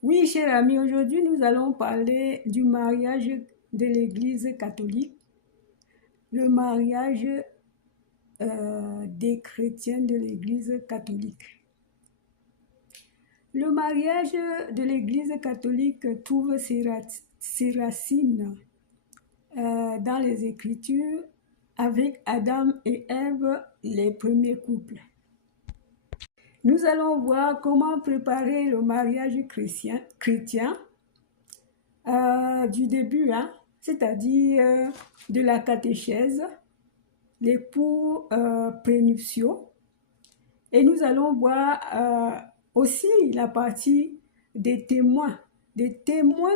Oui, cher ami, aujourd'hui nous allons parler du mariage de l'Église catholique, le mariage des chrétiens de l'Église catholique. Le mariage de l'Église catholique trouve ses racines dans les Écritures avec Adam et Ève, les premiers couples. Nous allons voir comment préparer le mariage chrétien du début, c'est-à-dire de la catéchèse, les cours prénuptiaux. Et nous allons voir aussi la partie des témoins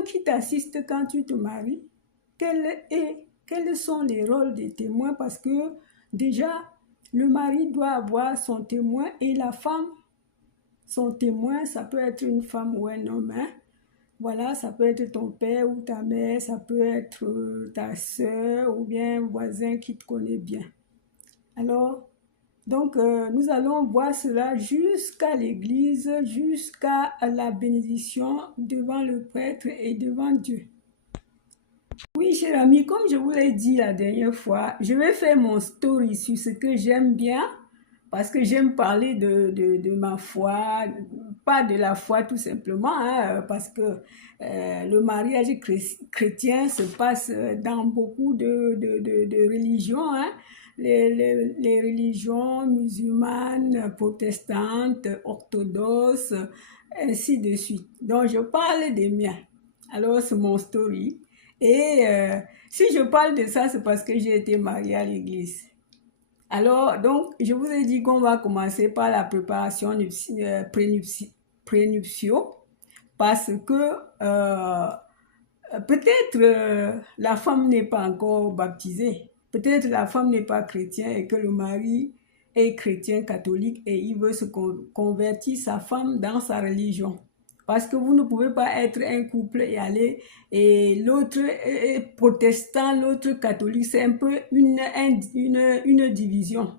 qui t'assistent quand tu te maries. Quels sont les rôles des témoins? Parce que déjà, le mari doit avoir son témoin et la femme, son témoin, ça peut être une femme ou un homme, Voilà, ça peut être ton père ou ta mère, ça peut être ta soeur ou bien un voisin qui te connaît bien. Alors, donc, nous allons voir cela jusqu'à l'église, jusqu'à la bénédiction devant le prêtre et devant Dieu. Oui, cher ami, comme je vous l'ai dit la dernière fois, je vais faire mon story sur ce que j'aime bien, parce que j'aime parler de ma foi, pas de la foi tout simplement, parce que le mariage chrétien se passe dans beaucoup de religions, les religions musulmanes, protestantes, orthodoxes, ainsi de suite. Donc, je parle des miens. Alors, c'est mon story. Et si je parle de ça, c'est parce que j'ai été mariée à l'église. Alors, donc, je vous ai dit qu'on va commencer par la préparation prénuptiaux, parce que peut-être la femme n'est pas encore baptisée, peut-être la femme n'est pas chrétienne et que le mari est chrétien catholique et il veut se convertir sa femme dans sa religion. Parce que vous ne pouvez pas être un couple et aller, et l'autre est protestant, l'autre catholique, c'est un peu une division.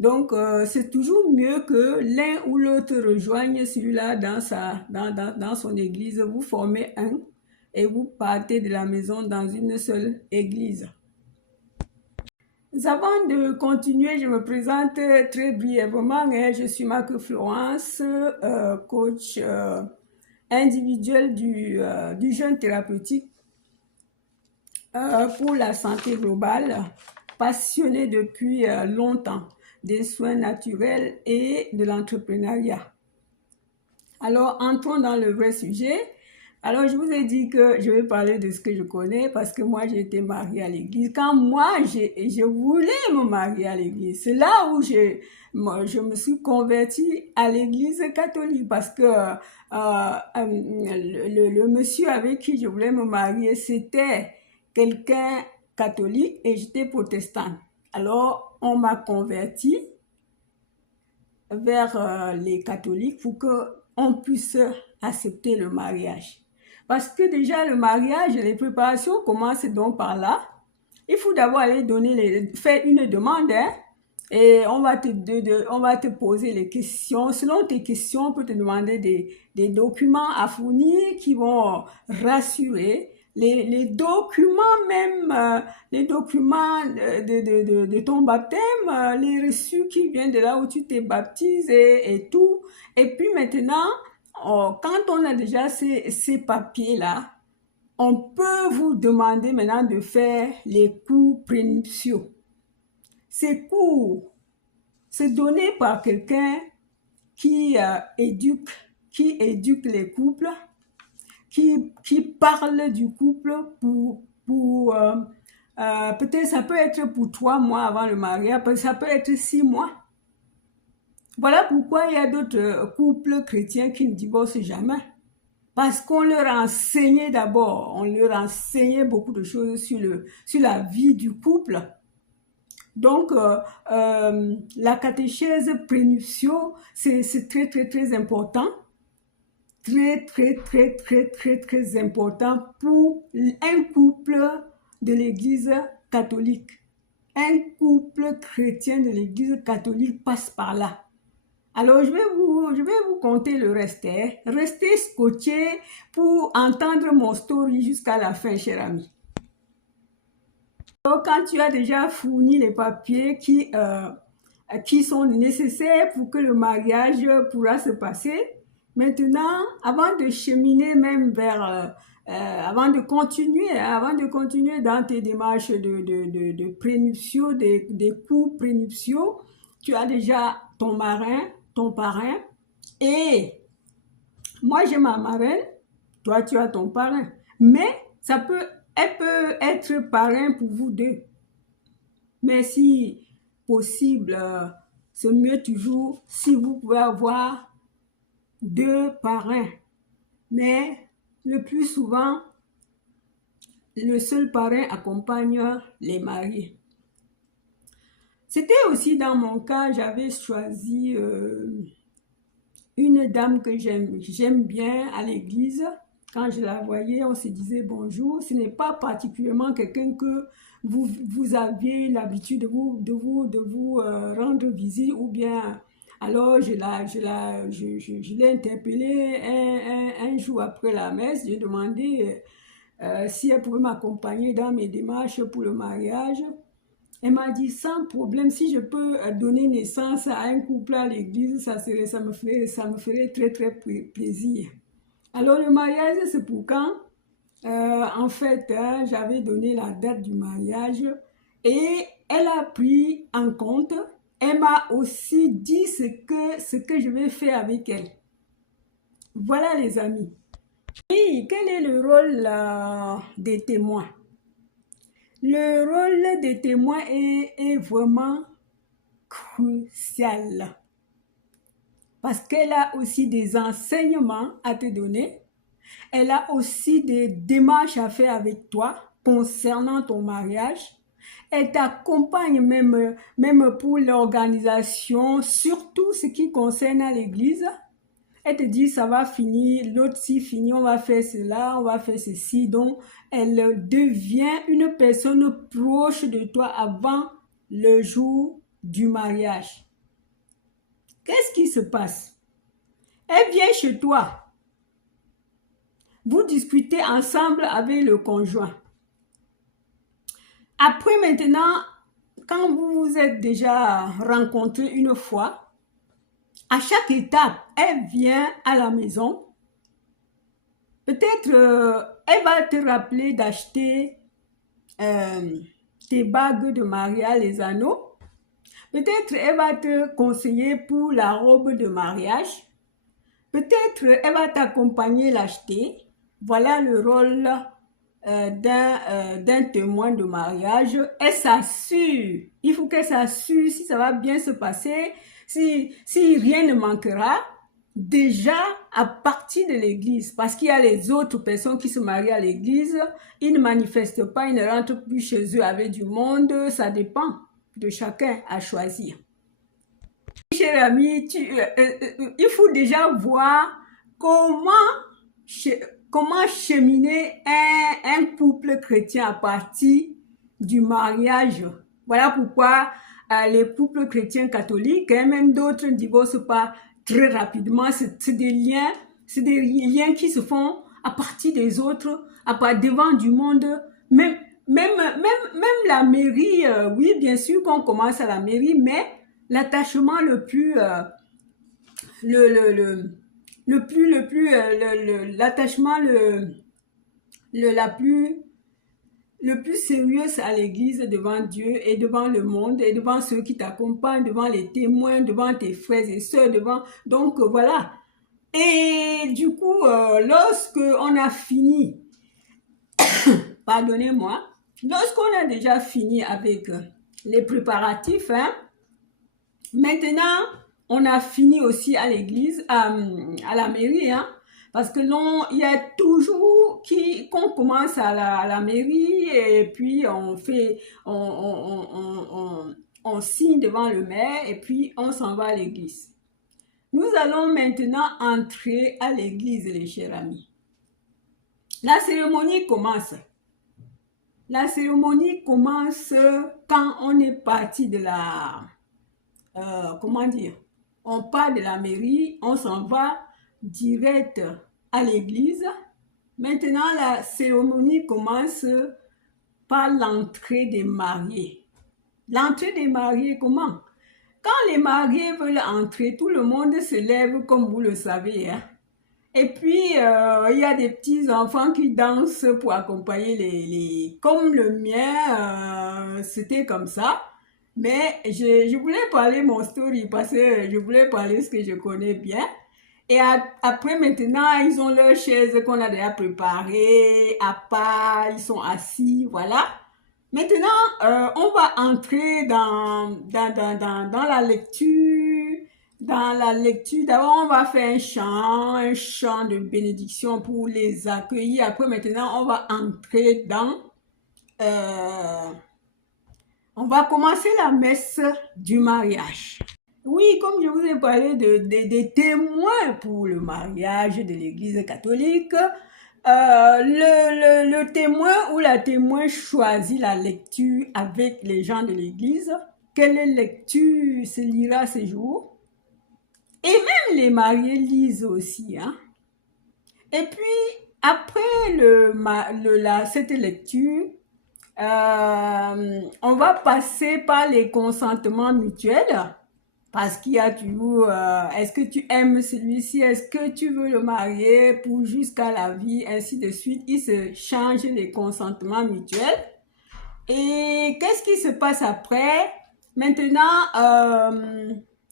Donc, c'est toujours mieux que l'un ou l'autre rejoigne celui-là dans son église. Vous formez un et vous partez de la maison dans une seule église. Avant de continuer, je me présente très brièvement. Je suis Marc Florence, coach individuel du jeûne thérapeutique pour la santé globale, passionnée depuis longtemps des soins naturels et de l'entrepreneuriat. Alors, entrons dans le vrai sujet. Alors, je vous ai dit que je vais parler de ce que je connais parce que moi, j'ai été mariée à l'église. Quand moi, je voulais me marier à l'église, c'est là où je me suis convertie à l'église catholique parce que le monsieur avec qui je voulais me marier, c'était quelqu'un catholique et j'étais protestante. Alors, on m'a convertie vers les catholiques pour qu'on puisse accepter le mariage. Parce que déjà, le mariage, les préparations commencent donc par là. Il faut d'abord aller faire une demande, et on va te poser les questions. Selon tes questions, on peut te demander des documents à fournir qui vont rassurer. Les documents même, les documents de ton baptême, les reçus qui viennent de là où tu t'es baptisé et tout. Et puis maintenant, quand on a déjà ces papiers-là, on peut vous demander maintenant de faire les cours prénuptiaux. Ces cours, c'est donné par quelqu'un qui éduque les couples, qui parle du couple peut-être ça peut être pour 3 mois avant le mariage, ça peut être 6 mois. Voilà pourquoi il y a d'autres couples chrétiens qui ne divorcent jamais. Parce qu'on leur a enseigné d'abord, on leur a enseigné beaucoup de choses sur la vie du couple. Donc, la catéchèse prénuptiaux, c'est très, très, très important. Très, très, très, très, très, très important pour un couple de l'Église catholique. Un couple chrétien de l'Église catholique passe par là. Alors, je vais vous conter le reste. Hein. Restez scotchés pour entendre mon story jusqu'à la fin, cher ami. Donc, quand tu as déjà fourni les papiers qui sont nécessaires pour que le mariage pourra se passer, maintenant, avant de cheminer même vers, avant de continuer dans tes démarches de prénuptiaux, des cours prénuptiaux, tu as déjà ton marin, ton parrain, et moi j'ai ma marraine, toi tu as ton parrain, mais elle peut être parrain pour vous deux. Mais si possible, c'est mieux toujours si vous pouvez avoir deux parrains. Mais le plus souvent, le seul parrain accompagne les mariés. C'était aussi dans mon cas, j'avais choisi une dame que j'aime bien à l'église. Quand je la voyais, on se disait bonjour. Ce n'est pas particulièrement quelqu'un que vous aviez l'habitude de vous rendre visite, ou bien alors je l'ai interpellée un jour après la messe. J'ai demandé si elle pouvait m'accompagner dans mes démarches pour le mariage. Elle m'a dit sans problème, si je peux donner naissance à un couple à l'église, ça me ferait très très plaisir. Alors le mariage, c'est pour quand? En fait, j'avais donné la date du mariage et elle a pris en compte. Elle m'a aussi dit ce que je vais faire avec elle. Voilà les amis. Et quel est le rôle des témoins? Le rôle des témoins est vraiment crucial parce qu'elle a aussi des enseignements à te donner. Elle a aussi des démarches à faire avec toi concernant ton mariage. Elle t'accompagne même pour l'organisation, surtout ce qui concerne l'église. Elle te dit, ça va finir, l'autre si fini, on va faire cela, on va faire ceci. Donc, elle devient une personne proche de toi avant le jour du mariage. Qu'est-ce qui se passe? Elle vient chez toi. Vous discutez ensemble avec le conjoint. Après maintenant, quand vous vous êtes déjà rencontrés une fois, à chaque étape, elle vient à la maison. Peut-être elle va te rappeler d'acheter tes bagues de mariage, les anneaux. Peut-être elle va te conseiller pour la robe de mariage. Peut-être elle va t'accompagner l'acheter. Voilà le rôle d'un témoin de mariage. Elle s'assure, il faut qu'elle s'assure si ça va bien se passer, si rien ne manquera, déjà à partir de l'église, parce qu'il y a les autres personnes qui se marient à l'église, ils ne manifestent pas, ils ne rentrent plus chez eux avec du monde, ça dépend de chacun à choisir. Cher ami, il faut déjà voir comment cheminer un couple chrétien à partir du mariage. Voilà pourquoi les couples chrétiens catholiques, même d'autres ne divorcent pas très rapidement. C'est des liens qui se font à partir des autres, devant du monde. Même la mairie, oui, bien sûr qu'on commence à la mairie, mais l'attachement l'attachement le plus sérieux à l'église devant Dieu et devant le monde et devant ceux qui t'accompagnent, devant les témoins, devant tes frères et sœurs, donc voilà. Et du coup, lorsque on a fini, pardonnez-moi, lorsqu'on a déjà fini avec les préparatifs, maintenant, on a fini aussi à l'église, à la mairie, parce que non, il y a toujours qu'on commence à la mairie et puis on signe devant le maire et puis on s'en va à l'église. Nous allons maintenant entrer à l'église, les chers amis. La cérémonie commence. La cérémonie commence quand on est parti de la... comment dire? on part de la mairie, on s'en va direct à l'église. Maintenant, la cérémonie commence par l'entrée des mariés. L'entrée des mariés, comment? Quand les mariés veulent entrer, tout le monde se lève comme vous le savez, hein. Et puis, il y a des petits enfants qui dansent pour accompagner Comme le mien, c'était comme ça. Mais je voulais parler mon story parce que je voulais parler ce que je connais bien. Et après, maintenant, ils ont leurs chaises qu'on a déjà préparées, à part, ils sont assis, voilà. Maintenant, on va entrer dans la lecture. Dans la lecture, d'abord, on va faire un chant de bénédiction pour les accueillir. Après, maintenant, on va entrer on va commencer la messe du mariage. Oui, comme je vous ai parlé des témoins pour le mariage de l'Église catholique, le témoin ou la témoin choisit la lecture avec les gens de l'Église. Quelle lecture se lira ce jour? Et même les mariés lisent aussi, hein. Et puis, après cette lecture, on va passer par les consentements mutuels. Parce qu'il y a toujours, est-ce que tu aimes celui-ci? Est-ce que tu veux le marier pour jusqu'à la vie? Ainsi de suite. Il se change les consentements mutuels. Et qu'est-ce qui se passe après? Maintenant,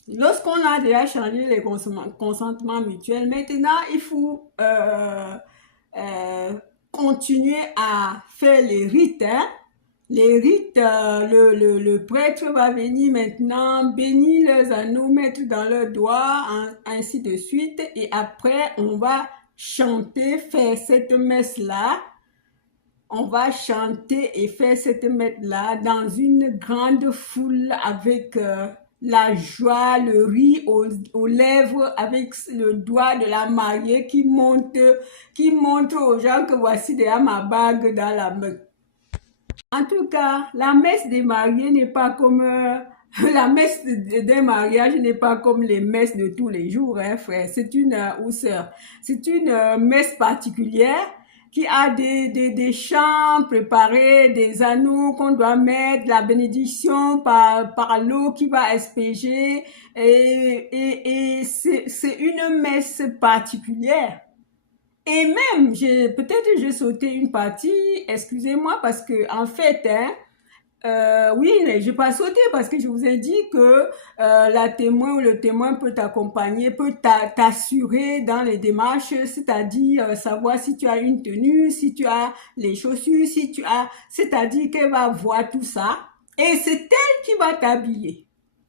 lorsqu'on a déjà changé les consentements mutuels, maintenant, il faut continuer à faire les rites, hein. Les rites, le prêtre va venir maintenant bénir leurs anneaux, mettre dans leurs doigts, ainsi de suite. Et après, on va chanter, faire cette messe-là. On va chanter et faire cette messe-là dans une grande foule avec la joie, le rire aux lèvres, avec le doigt de la mariée qui montre aux gens que voici déjà ma bague dans la main. En tout cas, la messe des mariés n'est pas comme la messe d'un mariage n'est pas comme les messes de tous les jours, hein, frère. C'est une c'est une messe particulière qui a des chants préparés, des anneaux qu'on doit mettre, la bénédiction par l'eau qui va asperger, et c'est une messe particulière. Et même, peut-être j'ai sauté une partie, excusez-moi, parce que en fait, hein, oui, mais je n'ai pas sauté parce que je vous ai dit que la témoin ou le témoin peut t'accompagner, peut t'assurer dans les démarches, c'est-à-dire savoir si tu as une tenue, si tu as les chaussures, c'est-à-dire qu'elle va voir tout ça et c'est elle qui va t'habiller.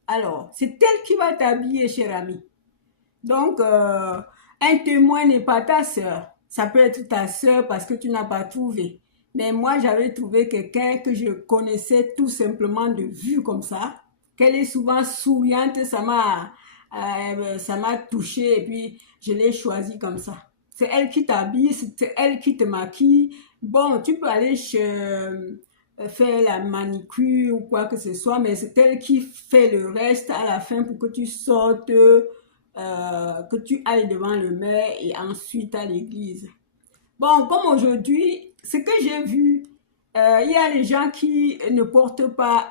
Alors, c'est elle qui va t'habiller, cher ami. Donc, un témoin n'est pas ta sœur. Ça peut être ta sœur parce que tu n'as pas trouvé. Mais moi, j'avais trouvé quelqu'un que je connaissais tout simplement de vue comme ça. Qu'elle est souvent souriante, ça m'a touché et puis je l'ai choisie comme ça. C'est elle qui t'habille, c'est elle qui te maquille. Bon, tu peux aller faire la manicure ou quoi que ce soit, mais c'est elle qui fait le reste à la fin pour que tu sortes, que tu ailles devant le maire et ensuite à l'église. Bon, comme aujourd'hui, ce que j'ai vu, il y a les gens qui ne portent pas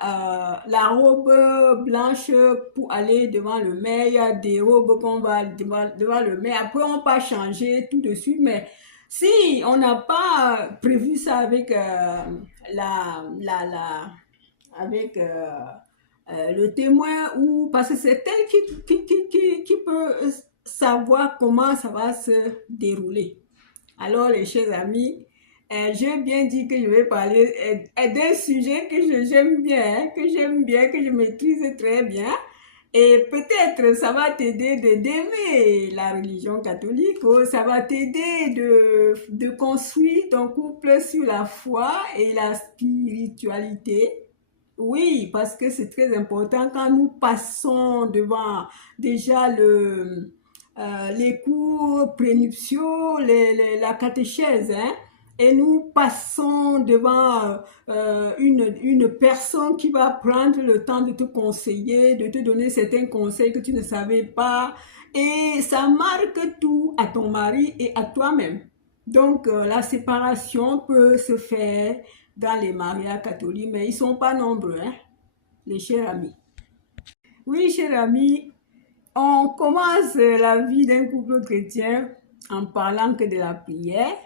la robe blanche pour aller devant le maire. Il y a des robes qu'on va devant le maire. Après, on va changer tout de suite. Mais si on n'a pas prévu ça avec avec le témoin, ou parce que c'est elle qui peut savoir comment ça va se dérouler. Alors, les chers amis, j'ai bien dit que je vais parler d'un sujet que j'aime bien, que je maîtrise très bien. Et peut-être ça va t'aider d'aimer la religion catholique, ou ça va t'aider de construire ton couple sur la foi et la spiritualité. Oui, parce que c'est très important quand nous passons devant déjà les cours prénuptiaux, la catéchèse, hein. et nous passons devant une personne qui va prendre le temps de te conseiller, de te donner certains conseils que tu ne savais pas, et ça marque tout à ton mari et à toi-même. Donc, la séparation peut se faire dans les mariages catholiques, mais ils ne sont pas nombreux, hein, les chers amis. Oui, chers amis, on commence la vie d'un couple chrétien en parlant que de la prière.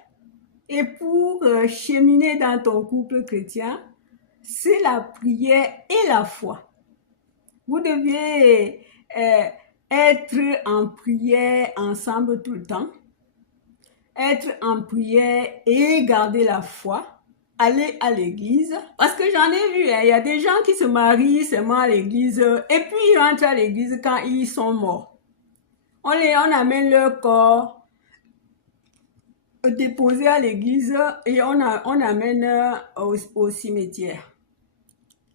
Et pour cheminer dans ton couple chrétien, c'est la prière et la foi. Vous devez être en prière ensemble tout le temps, être en prière et garder la foi, aller à l'église, parce que j'en ai vu, il y a des gens qui se marient seulement à l'église et puis ils rentrent à l'église quand ils sont morts. On amène leur corps déposé à l'église et on amène au cimetière.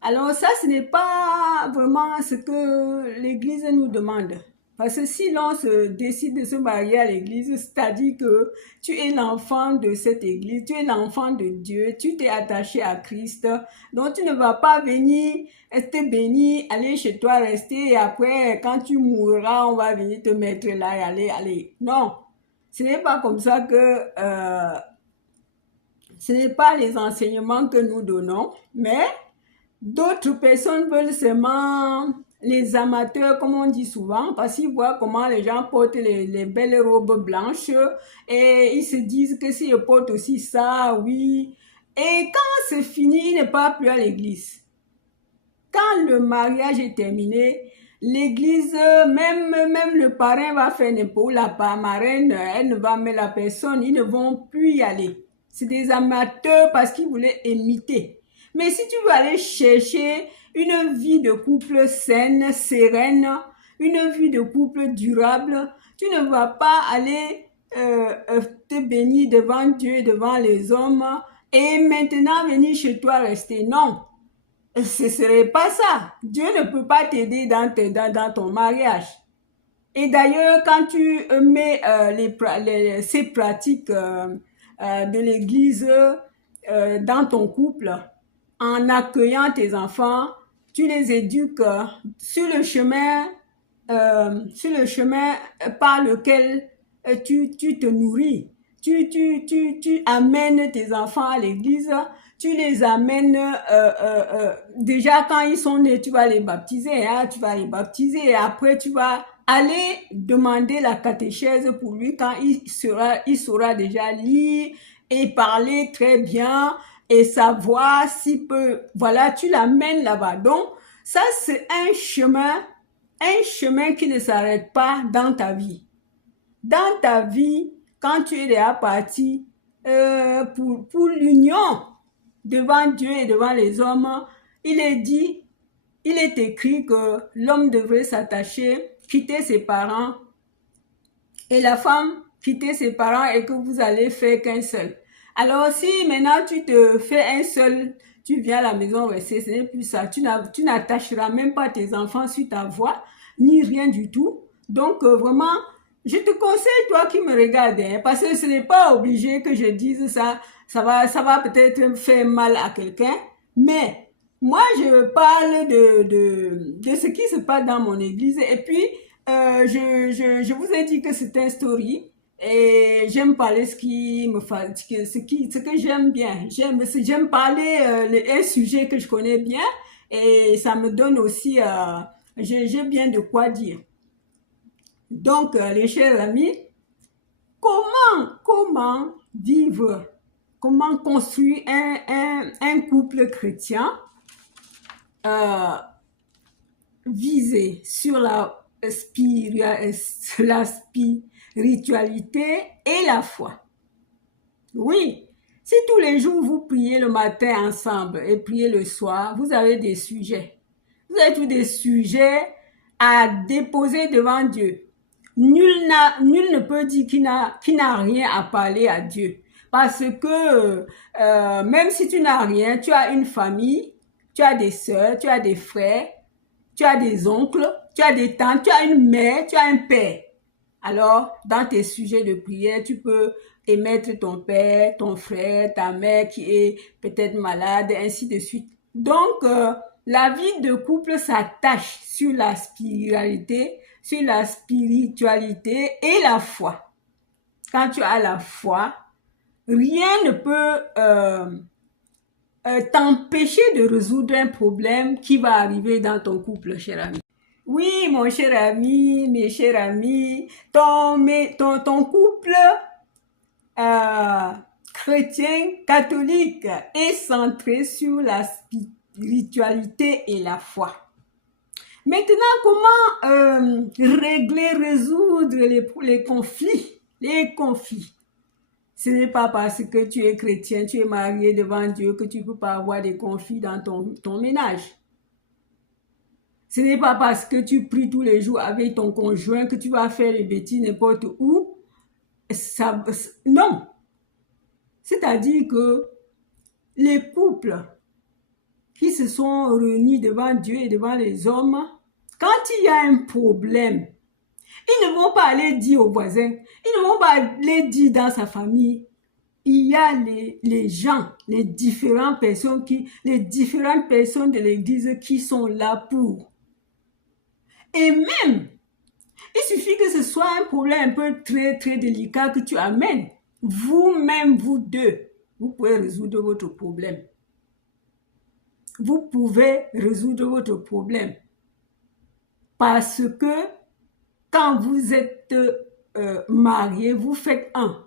Alors ça, ce n'est pas vraiment ce que l'église nous demande. Parce que si l'on se décide de se marier à l'église, c'est-à-dire que tu es l'enfant de cette église, tu es l'enfant de Dieu, tu t'es attaché à Christ, donc tu ne vas pas venir te bénir, aller chez toi, rester, et après, quand tu mourras, on va venir te mettre là et aller. Non, ce n'est pas comme ça que... ce n'est pas les enseignements que nous donnons, mais d'autres personnes veulent seulement les amateurs, comme on dit souvent, parce qu'ils voient comment les gens portent les belles robes blanches et ils se disent que s'ils portent aussi ça, oui. Et quand c'est fini, ils ne partent plus à l'église. Quand le mariage est terminé, l'église, même le parrain va faire n'importe, la marraine, elle ne va mettre la personne, ils ne vont plus y aller. C'est des amateurs parce qu'ils voulaient imiter. Mais si tu veux aller chercher une vie de couple saine, sereine, une vie de couple durable, tu ne vas pas aller te bénir devant Dieu, devant les hommes, et maintenant venir chez toi rester. Non, ce ne serait pas ça. Dieu ne peut pas t'aider dans ton mariage. Et d'ailleurs, quand tu mets ces pratiques de l'Église dans ton couple, en accueillant tes enfants, tu les éduques sur le chemin par lequel tu te nourris. Tu amènes tes enfants à l'église, tu les amènes, déjà quand ils sont nés, tu vas les baptiser, hein, et après tu vas aller demander la catéchèse pour lui quand il saura déjà lire et parler très bien et savoir s'il peut, voilà, tu l'amènes là-bas. Donc, ça c'est un chemin qui ne s'arrête pas dans ta vie. Dans ta vie, quand tu es déjà parti pour l'union devant Dieu et devant les hommes, il est écrit que l'homme devrait s'attacher, quitter ses parents, et la femme quitter ses parents et que vous allez faire qu'un seul. Alors si maintenant tu te fais un seul, tu viens à la maison rester, ce n'est plus ça. Tu n'attacheras même pas tes enfants sur ta voix, ni rien du tout. Donc vraiment, je te conseille, toi qui me regardes, hein, parce que ce n'est pas obligé que je dise ça. Ça va peut-être faire mal à quelqu'un, mais moi je parle de ce qui se passe dans mon église. Et puis je vous ai dit que c'est un story. Et j'aime parler ce que j'aime bien. J'aime parler un sujet que je connais bien et ça me donne aussi, j'ai bien de quoi dire. Donc, les chers amis, comment vivre, comment construire un couple chrétien visé sur la spiritualité et la foi. Oui, si tous les jours vous priez le matin ensemble et priez le soir, vous avez des sujets. Vous avez tous des sujets à déposer devant Dieu. Nul ne peut dire qu'il n'a rien à parler à Dieu. Parce que même si tu n'as rien, tu as une famille, tu as des sœurs, tu as des frères, tu as des oncles, tu as des tantes, tu as une mère, tu as un père. Alors, dans tes sujets de prière, tu peux et mettre ton père, ton frère, ta mère qui est peut-être malade, ainsi de suite. Donc, la vie de couple s'attache sur la spiritualité, et la foi. Quand tu as la foi, rien ne peut t'empêcher de résoudre un problème qui va arriver dans ton couple, cher ami. Oui, mon cher ami, mes chers amis, ton couple chrétien catholique est centré sur la spiritualité et la foi. Maintenant, comment résoudre les conflits? Les conflits. Ce n'est pas parce que tu es chrétien, tu es marié devant Dieu que tu ne peux pas avoir des conflits dans ton ménage. Ce n'est pas parce que tu pries tous les jours avec ton conjoint que tu vas faire les bêtises n'importe où. Non. C'est-à-dire que les couples qui se sont réunis devant Dieu et devant les hommes, quand il y a un problème, ils ne vont pas aller dire aux voisins, ils ne vont pas aller dire dans sa famille. Il y a les gens, les différentes personnes de l'église qui sont là pour. Et même, il suffit que ce soit un problème un peu très, très délicat que tu amènes. Vous-même, vous deux, vous pouvez résoudre votre problème. Vous pouvez résoudre votre problème. Parce que quand vous êtes marié, vous faites un.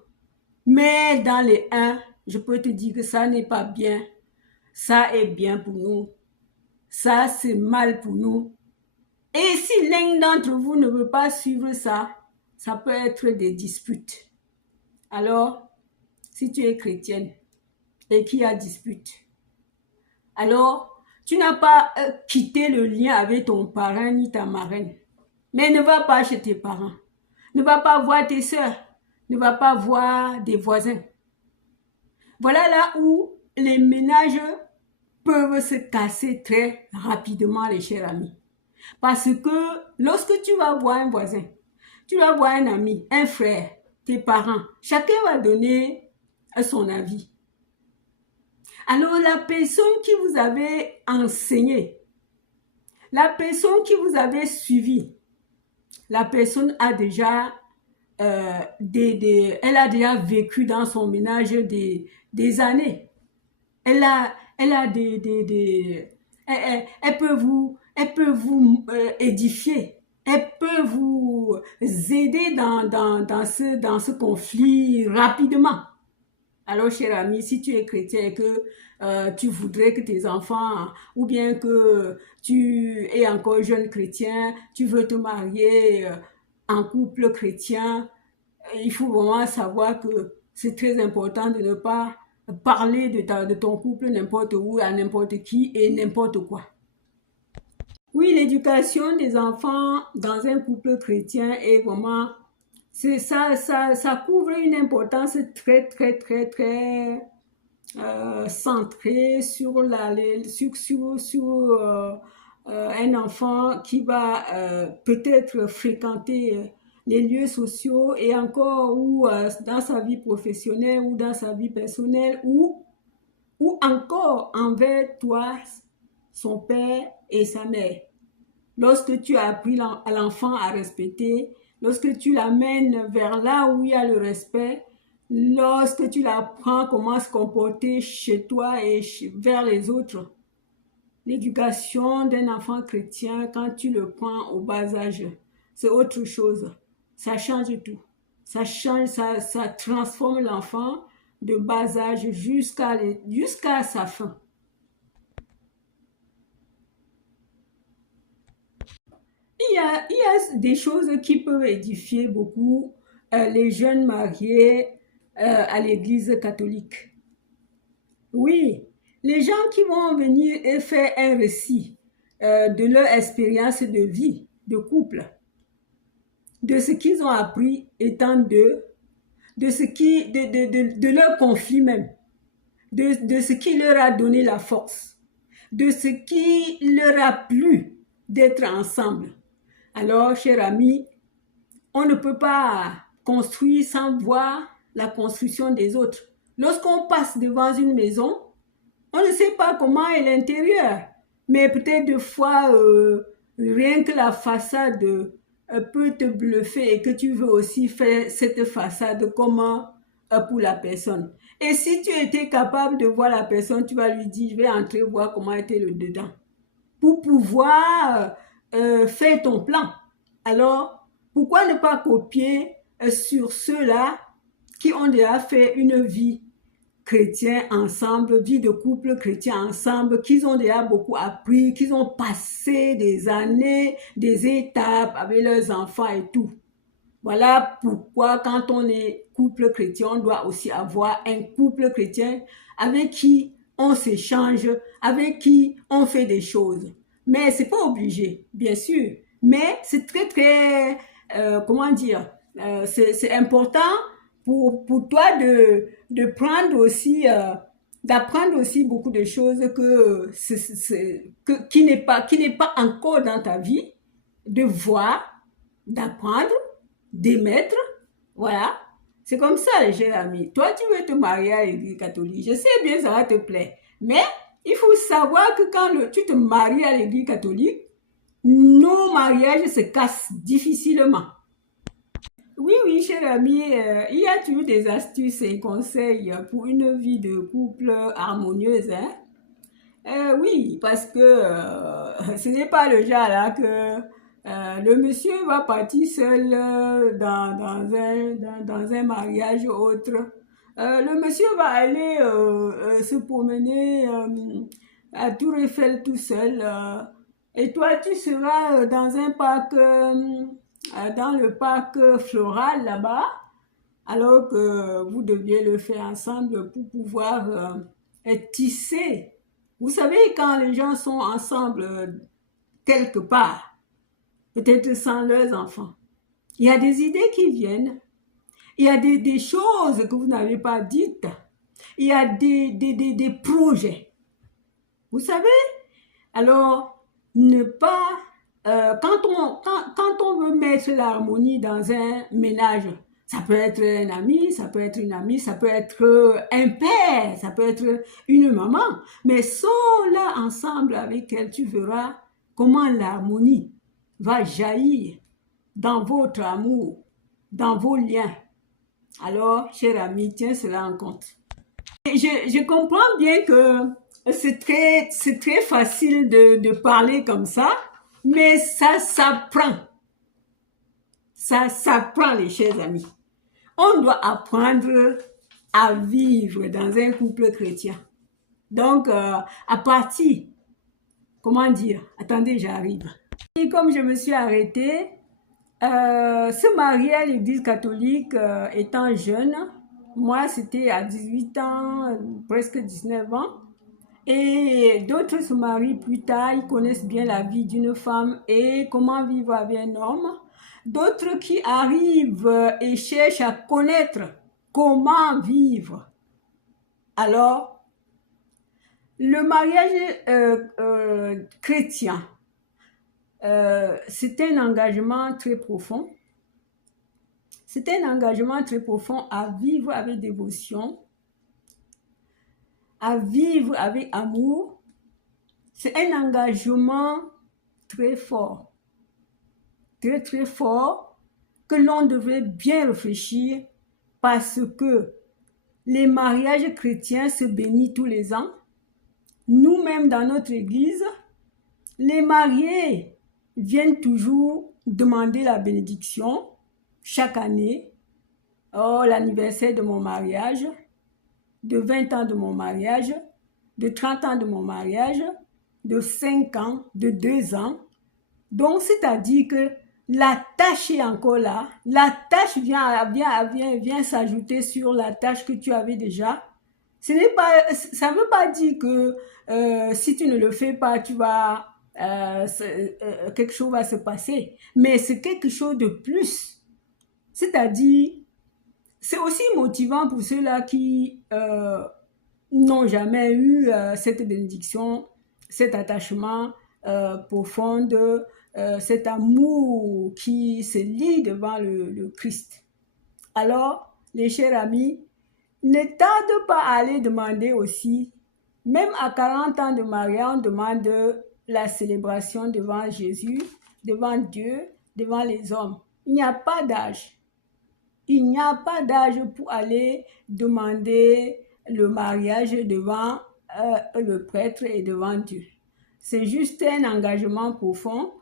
Mais dans les un, je peux te dire que ça n'est pas bien. Ça est bien pour nous. Ça, c'est mal pour nous. Et si l'un d'entre vous ne veut pas suivre ça, ça peut être des disputes. Alors, si tu es chrétienne et qu'il y a dispute, alors tu n'as pas quitté le lien avec ton parrain ni ta marraine. Mais ne va pas chez tes parents. Ne va pas voir tes sœurs. Ne va pas voir des voisins. Voilà là où les ménages peuvent se casser très rapidement, les chers amis. Parce que lorsque tu vas voir un voisin, tu vas voir un ami, un frère, tes parents, chacun va donner son avis. Alors la personne qui vous avait enseigné, la personne qui vous avait suivi, la personne a déjà elle a déjà vécu dans son ménage des années. Elle peut vous édifier. Elle peut vous aider dans ce conflit rapidement. Alors, cher ami, si tu es chrétien et que tu voudrais que tes enfants, ou bien que tu es encore jeune chrétien, tu veux te marier en couple chrétien, il faut vraiment savoir que c'est très important de ne pas parler de ton couple n'importe où, à n'importe qui et n'importe quoi. Oui, l'éducation des enfants dans un couple chrétien est vraiment, ça couvre une importance très, très, très, très centrée sur un enfant qui va peut-être fréquenter les lieux sociaux et encore ou dans sa vie professionnelle ou dans sa vie personnelle ou encore envers toi, son père et sa mère. Lorsque tu as appris à l'enfant à respecter, lorsque tu l'amènes vers là où il y a le respect, lorsque tu l'apprends comment se comporter chez toi et vers les autres, l'éducation d'un enfant chrétien, quand tu le prends au bas âge, c'est autre chose. Ça change tout. Ça change, ça transforme l'enfant de bas âge jusqu'à sa fin. Il y a des choses qui peuvent édifier beaucoup les jeunes mariés à l'église catholique. Oui, les gens qui vont venir et faire un récit de leur expérience de vie, de couple, de ce qu'ils ont appris étant d'eux, de leur conflit même, de ce qui leur a donné la force, de ce qui leur a plu d'être ensemble. Alors, chers amis, on ne peut pas construire sans voir la construction des autres. Lorsqu'on passe devant une maison, on ne sait pas comment est l'intérieur, mais peut-être des fois, rien que la façade peut te bluffer et que tu veux aussi faire cette façade comme pour la personne. Et si tu étais capable de voir la personne, tu vas lui dire, je vais entrer voir comment était le dedans, pour pouvoir faire ton plan. Alors, pourquoi ne pas copier sur ceux-là qui ont déjà fait une vie chrétienne ensemble, vie de couple chrétien ensemble, qu'ils ont déjà beaucoup appris, qu'ils ont passé des années, des étapes avec leurs enfants et tout. Voilà pourquoi quand on est couple chrétien, on doit aussi avoir un couple chrétien avec qui on s'échange, avec qui on fait des choses. Mais c'est pas obligé, bien sûr. Mais c'est très, comment dire, c'est important pour toi de prendre aussi, d'apprendre aussi beaucoup de choses qui n'est pas encore dans ta vie, de voir, d'apprendre, d'émettre, voilà. C'est comme ça, les chers amis. Toi, tu veux te marier à l'église catholique. Je sais bien, ça va te plaire. Mais il faut savoir que quand tu te maries à l'église catholique, nos mariages se cassent difficilement. Oui, cher ami, il y a toujours des astuces et conseils pour une vie de couple harmonieuse, hein? Oui, parce que ce n'est pas le genre là que le monsieur va partir seul dans un mariage ou autre. Le monsieur va aller se promener à Tour Eiffel tout seul. Et toi, tu seras dans un parc, dans le parc floral là-bas, alors que vous deviez le faire ensemble pour pouvoir tisser. Vous savez, quand les gens sont ensemble quelque part, peut-être sans leurs enfants, il y a des idées qui viennent, il y a des choses que vous n'avez pas dites, il y a des projets. Vous savez, alors ne pas, quand on veut mettre l'harmonie dans un ménage, ça peut être un ami, ça peut être une amie, ça peut être un père, ça peut être une maman. Mais sont là ensemble avec elle, tu verras comment l'harmonie va jaillir dans votre amour, dans vos liens. Alors, cher ami, tiens cela en compte. Et je comprends bien que c'est très facile de parler comme ça, mais ça s'apprend. Ça s'apprend, les chers amis. On doit apprendre à vivre dans un couple chrétien. Donc, à partir, comment dire, attendez, j'arrive. Et comme je me suis arrêtée, se marier à l'église catholique étant jeune, moi c'était à 18 ans, presque 19 ans, et d'autres se marient plus tard, ils connaissent bien la vie d'une femme et comment vivre avec un homme. D'autres qui arrivent et cherchent à connaître comment vivre. Alors, le mariage chrétien, c'est un engagement très profond. C'est un engagement très profond à vivre avec dévotion, à vivre avec amour. C'est un engagement très fort, très fort, que l'on devrait bien réfléchir parce que les mariages chrétiens se bénissent tous les ans. Nous-mêmes, dans notre église, les mariés viennent toujours demander la bénédiction chaque année. Oh, l'anniversaire de mon mariage, de 20 ans de mon mariage, de 30 ans de mon mariage, de 5 ans, de 2 ans. Donc, c'est-à-dire que la tâche est encore là. La tâche vient s'ajouter sur la tâche que tu avais déjà. Ça ne veut pas dire que si tu ne le fais pas, quelque chose va se passer. Mais c'est quelque chose de plus. C'est-à-dire, c'est aussi motivant pour ceux-là qui n'ont jamais eu cette bénédiction, cet attachement profond, cet amour qui se lie devant le Christ. Alors, les chers amis, ne tarde pas à aller demander aussi, même à 40 ans de mariage, on demande la célébration devant Jésus, devant Dieu, devant les hommes. Il n'y a pas d'âge. Il n'y a pas d'âge pour aller demander le mariage devant le prêtre et devant Dieu. C'est juste un engagement profond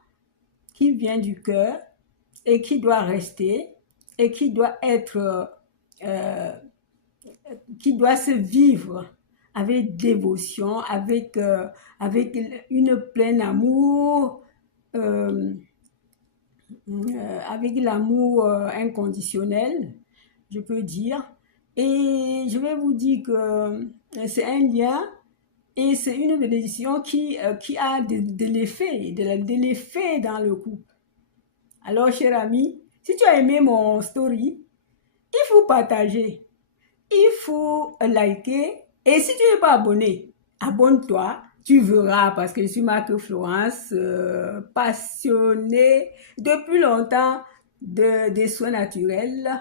qui vient du cœur et qui doit rester et qui doit être, qui doit se vivre avec dévotion, avec une pleine amour, avec l'amour inconditionnel, je peux dire. Et je vais vous dire que c'est un lien et c'est une bénédiction qui a de l'effet dans le couple. Alors, cher ami, si tu as aimé mon story, il faut partager, il faut liker. Et si tu n'es pas abonné, abonne-toi. Tu verras, parce que je suis Marc Florence, passionnée depuis longtemps des soins naturels.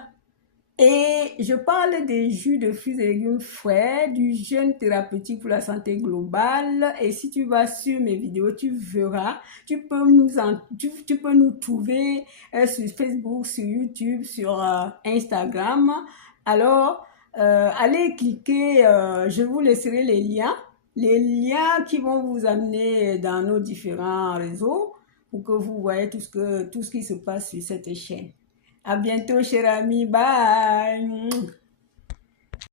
Et je parle des jus de fruits et légumes frais, du jeûne thérapeutique pour la santé globale. Et si tu vas sur mes vidéos, tu verras, tu peux nous trouver sur Facebook, sur YouTube, sur Instagram. Alors, allez cliquer, je vous laisserai les liens qui vont vous amener dans nos différents réseaux pour que vous voyez tout ce qui se passe sur cette chaîne. À bientôt, chers amis. Bye.